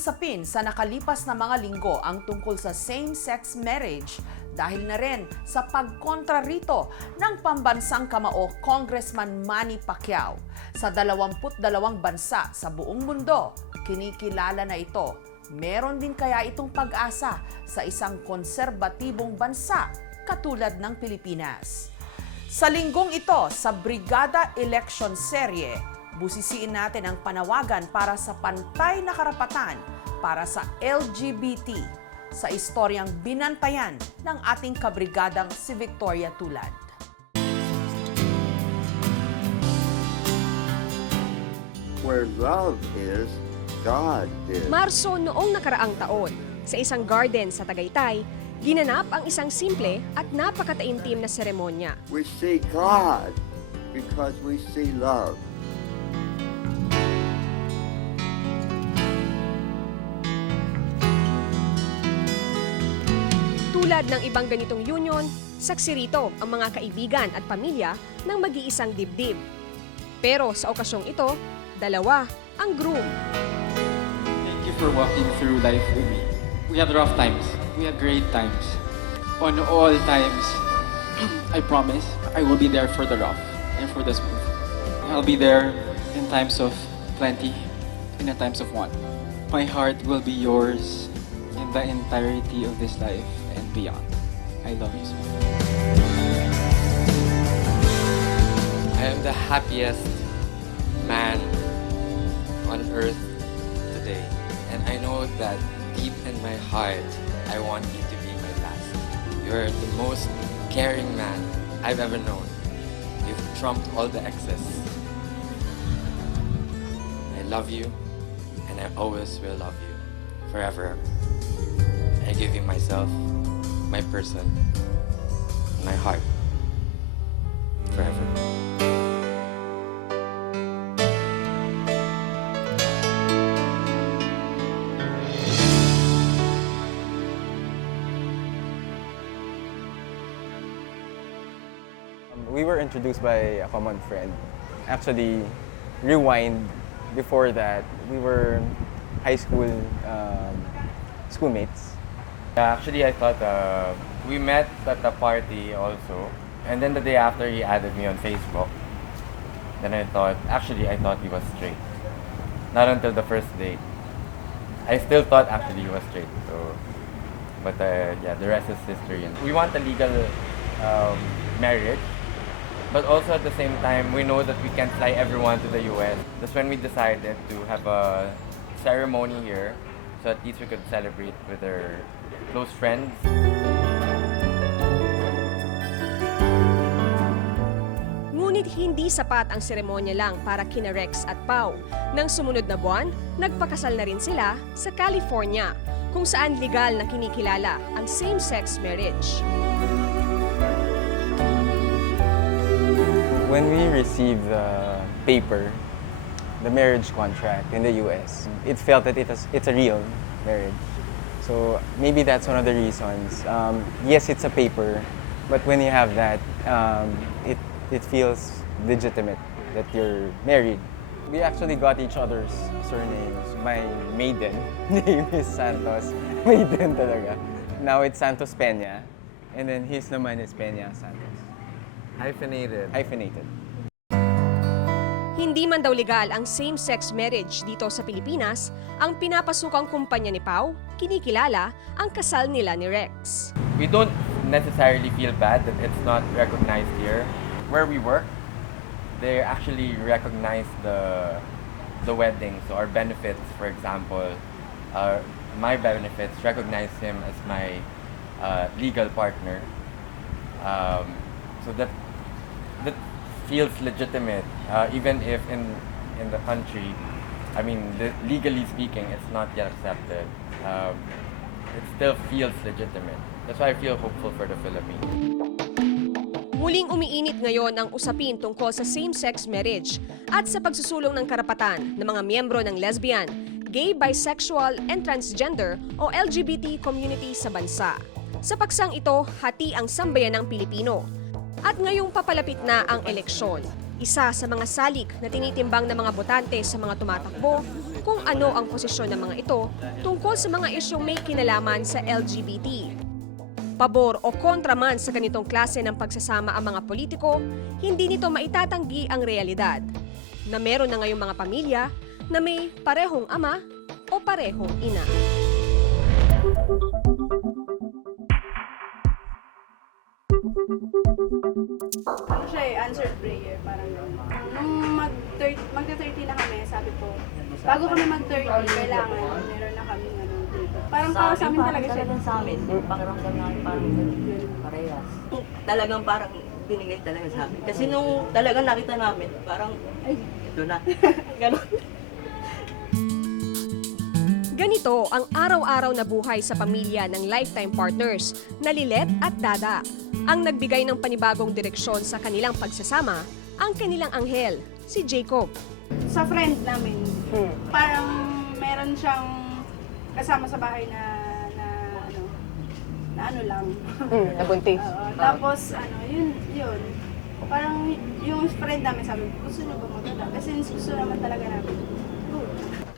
usapin sa nakalipas na mga linggo ang tungkol sa same-sex marriage dahil na rin sa pagkontra rito ng pambansang kamao Congressman Manny Pacquiao. Sa 22 bansa sa buong mundo, kinikilala na ito. Meron din kaya itong pag-asa sa isang konserbatibong bansa katulad ng Pilipinas. Sa linggong ito, sa Brigada Election Serye, busisiin natin ang panawagan para sa pantay na karapatan para sa LGBT sa istoryang binantayan ng ating kabrigadang si Victoria Tulad. Where love is, God is. Marso noong nakaraang taon, sa isang garden sa Tagaytay, ginanap ang isang simple at napakataimtim na seremonya. We see God because we see love. Tulad ng ibang ganitong union, saksi rito ang mga kaibigan at pamilya ng mag-iisang dibdib. Pero sa okasyong ito, dalawa ang groom. Thank you for walking through life with me. We had rough times. We had great times. On all times, I promise I will be there for the rough and for the smooth. I'll be there in times of plenty and in times of want. My heart will be yours in the entirety of this life and beyond. I love you so much. I am the happiest man on earth today. And I know that deep in my heart, I want you to be my last. You're the most caring man I've ever known. You've trumped all the exes. I love you, and I always will love you. Forever. I give you myself, my person, my heart. Forever. Um, We were introduced by a common friend. Actually, rewind before that, we were high school um, schoolmates. Actually, I thought uh, we met at a party also. And then the day after, he added me on Facebook. Then I thought, actually, I thought he was straight. Not until the first date. I still thought actually he was straight. So, but uh, yeah, the rest is history. And we want a legal um, marriage. But also at the same time, we know that we can't fly everyone to the US. That's when we decided to have a ceremony here, so at least we could celebrate with our close friends. Ngunit hindi sapat ang seremonya lang para kina Rex at Pau. Nang sumunod na buwan, nagpakasal na rin sila sa California, kung saan legal na kinikilala ang same-sex marriage. When we received the paper, the marriage contract in the US, it felt that it was, it's a real marriage. So maybe that's one of the reasons. Um, yes, it's a paper, but when you have that, um, it, it feels legitimate that you're married. We actually got each other's surnames. My maiden name is Santos. Maiden talaga. Now it's Santos Peña. And then his naman is Peña Santos. Hyphenated. Hyphenated. Hindi man daw legal ang same-sex marriage dito sa Pilipinas, ang pinapasukang kumpanya ni Pau, kinikilala ang kasal nila ni Rex. We don't necessarily feel bad that it's not recognized here. Where we work, they actually recognize the the wedding. So our benefits, for example, uh, my benefits recognize him as my uh, legal partner. Um, so that feels legitimate, uh, even if in in the country, I mean, le- legally speaking, it's not yet accepted. Um, it still feels legitimate. That's why I feel hopeful for the Philippines. Muling umiinit ngayon ang usapin tungkol sa same-sex marriage at sa pagsusulong ng karapatan ng mga miyembro ng lesbian, gay, bisexual, and transgender o LGBT community sa bansa. Sa paksang ito, hati ang sambayan ng Pilipino. At ngayong papalapit na ang eleksyon, isa sa mga salik na tinitimbang ng mga botante sa mga tumatakbo, kung ano ang posisyon ng mga ito tungkol sa mga isyong may kinalaman sa LGBT. Pabor o kontra man sa ganitong klase ng pagsasama ang mga politiko, hindi nito maitatanggi ang realidad na meron na ngayong mga pamilya na may parehong ama o parehong ina. Ano siya eh, answered prayer, parang gano'n. Nung mag magta-30 na kami, sabi ko, bago kami mag-30, kailangan meron na kami ano, dito. Parang para sa amin talaga siya. Talagang sa amin, pakiramdam namin parang ganun, parehas. Talagang parang binigay talaga sa amin. Kasi nung talagang nakita namin, parang, ay, ito na. Ganon. Ganito ang araw-araw na buhay sa pamilya ng lifetime partners na Lilet at Dada. Ang nagbigay ng panibagong direksyon sa kanilang pagsasama, ang kanilang anghel, si Jacob. Sa friend namin, parang meron siyang kasama sa bahay na, na ano, na ano lang. nabuntis. Oo. tapos, ano, yun, yun. Parang yung friend namin sabi, gusto nyo ba maganda? Kasi gusto naman talaga namin. Go.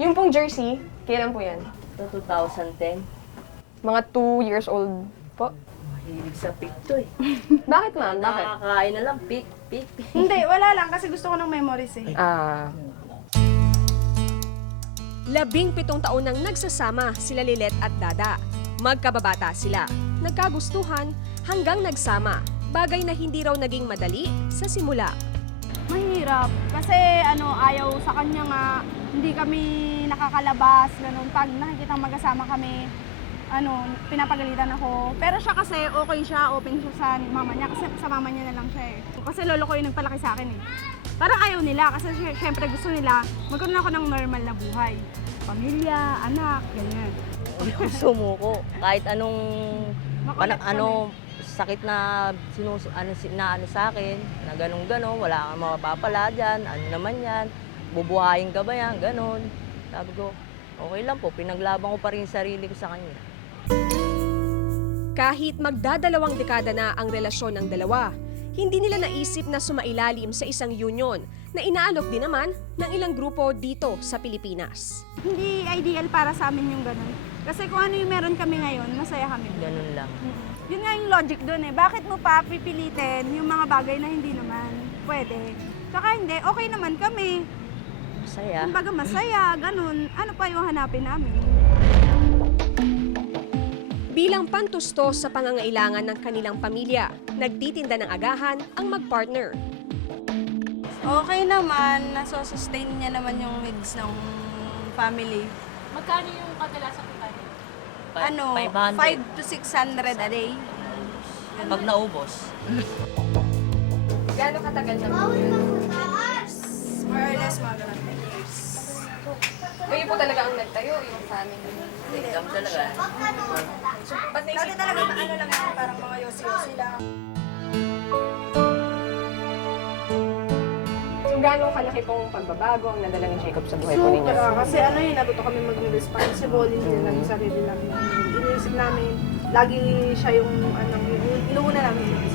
Yung pong jersey, kailan po yan? Ito 2010, Mga 2 years old po. Mahilig sa pick to eh. Bakit ma'am? Bakit? Nakakain na lang, pick, pick, pick. Hindi, wala lang kasi gusto ko ng memories eh. Ah, Labing pitong taon nang nagsasama sila Lilet at Dada. Magkababata sila, nagkagustuhan hanggang nagsama. Bagay na hindi raw naging madali sa simula. Mahirap. Kasi ano, ayaw sa kanya nga, hindi kami nakakalabas, ganun. Pag nakikita magkasama kami, ano, pinapagalitan ako. Pero siya kasi, okay siya, open siya sa mama niya. Kasi sa mama niya na lang siya eh. Kasi lolo ko yung nagpalaki sa akin eh. Parang ayaw nila kasi sy- syempre gusto nila magkaroon ako ng normal na buhay. Pamilya, anak, ganyan. Yung sumuko. Kahit anong, Makulit pana, ano, sakit na sinus, ano, si- na ano sa akin, na ganun ganon wala kang mapapala dyan, ano naman yan, bubuhayin ka ba yan, ganon. Sabi ko, okay lang po, pinaglaban ko pa rin sarili ko sa kanya. Kahit magdadalawang dekada na ang relasyon ng dalawa, hindi nila naisip na sumailalim sa isang union na inaalok din naman ng ilang grupo dito sa Pilipinas. Hindi ideal para sa amin yung ganun. Kasi kung ano yung meron kami ngayon, masaya kami. Ganun lang. Yun nga yung logic doon eh. Bakit mo pa pipilitin yung mga bagay na hindi naman pwede? Tsaka hindi, okay naman kami. Masaya. Kumbaga masaya, ganun. Ano pa yung hanapin namin? Bilang pantusto sa pangangailangan ng kanilang pamilya, nagtitinda ng agahan ang magpartner. Okay naman, nasosustain niya naman yung needs ng family. Magkano yung kadalasan ko tayo? Ano, 500. 5 to 600 a day. Pag naubos. gaano katagal na? More or less, mga ganun. 10 years. Kayo po talaga ang nagtayo, yung family. Kami talaga. Ba't Dati naisip talaga, ano lang yan, parang mga yosi-yosi lang. So, gaano kalaki pong pagbabago ang nadala ni Jacob sa buhay po ninyo? Sobra, kasi ano yun, natuto kami maging responsible, hindi lang yung sarili lang. Iniisip namin, lagi siya yung, ano, yung inuuna namin.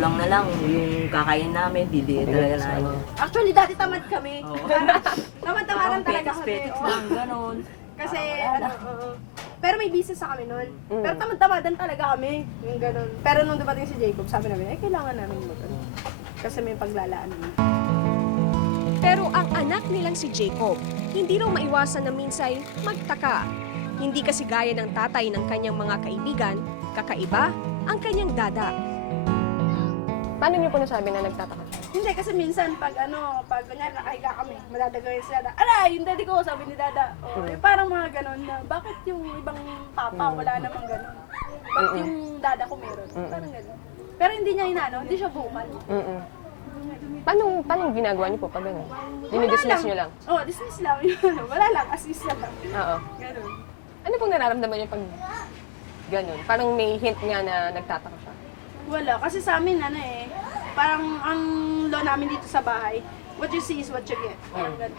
Kulang na lang yung kakain namin, didiin talaga namin. Actually, dati tamad kami. Oo. Tamad-tamaran talaga kami. Oo. lang, ganon. Kasi, ano, oo. Pero may business sa kami noon. Pero tamad-tamadan talaga kami. Yung ganun. Pero nung dumating si Jacob, sabi namin, ay, kailangan namin mag ano. Kasi may paglalaan. Pero ang anak nilang si Jacob, hindi raw maiwasan na minsay magtaka. Hindi kasi gaya ng tatay ng kanyang mga kaibigan, kakaiba ang kanyang dada. Paano niyo po nasabi na nagtataka siya? Hindi, kasi minsan pag ano, pag kunyari nakahiga kami, madadagawin si Dada. Ala, yung daddy ko, sabi ni Dada. Oh, yung parang mga ganon na, bakit yung ibang papa wala namang ganon? Bakit yung Dada ko meron? Parang ganon. Pero hindi niya inano, hindi siya vocal. Mm-mm. Paano, paano ginagawa niyo po pag gano'n? Dinidismiss niyo lang? Oh, dismiss lang. wala lang, assist lang. Oo. Ganon. Ano pong nararamdaman niyo pag gano'n? Parang may hint nga na nagtataka. Wala, kasi sa amin ano eh, parang ang law namin dito sa bahay, what you see is what you get. Parang ganon.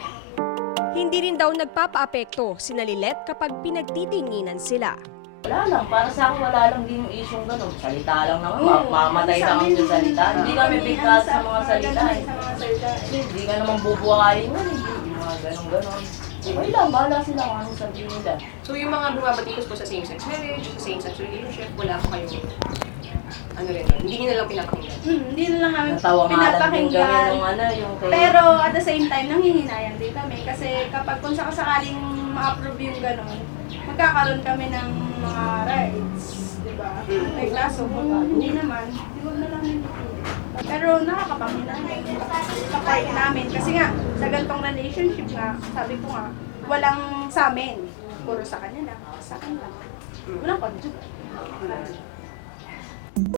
Hindi rin daw nagpapaapekto si Lilet kapag pinagtitinginan sila. Wala lang, para sa akin wala lang din yung isyong ganun. Salita lang naman, ma- mamatay na kami sa salita. Hindi kami bigkas sa mga salita eh. Sa mga salita. Hindi ka naman bubuhayin mo. eh. mga ganon-ganon. Okay lang, bahala sila kung anong sabihin nila. So yung mga bumabatikos po sa same-sex marriage, sa same-sex relationship, wala po kayong ano rin, hindi nyo na lang pinapakinggan. Hmm, hindi na lang namin Natawa nga lang pinapakinggan. nung ano, yung kay... Pero at the same time, nanghihinayang din kami. Kasi kapag kung sakasakaling ma-approve yung gano'n, magkakaroon kami ng mga rights. Di ba? Ay, kaso kung hindi naman, di wag na lang nila. Pero nakakapanghinayang sa part namin. Kasi nga, sa gantong relationship nga, sabi ko nga, walang sa amin. Puro sa kanya lang, sa akin lang. Walang conjugal.